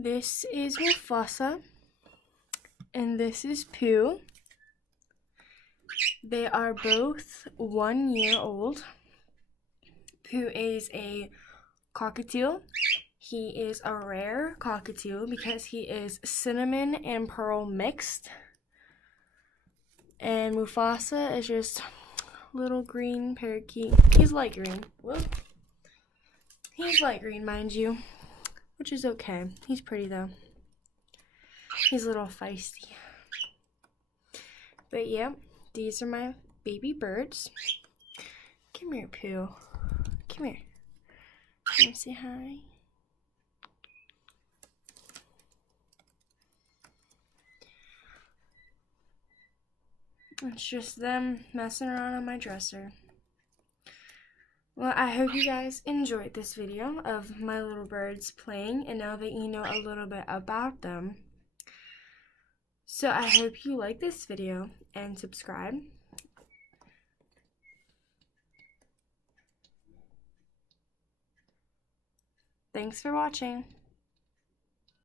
This is Mufasa, and this is Pooh. They are both 1 year old. Pooh is a cockatiel. He is a rare cockatiel because he is cinnamon and pearl mixed. And Mufasa is just little green parakeet. He's light green. Whoop. He's light green, mind you, which is okay. He's pretty though. He's a little feisty. But yeah, these are my baby birds. Come here, Pooh. Come here. Can you say hi? It's just them messing around on my dresser. Well, I hope you guys enjoyed this video of my little birds playing, and now that you know a little bit about them. So I hope you like this video and subscribe. Thanks for watching.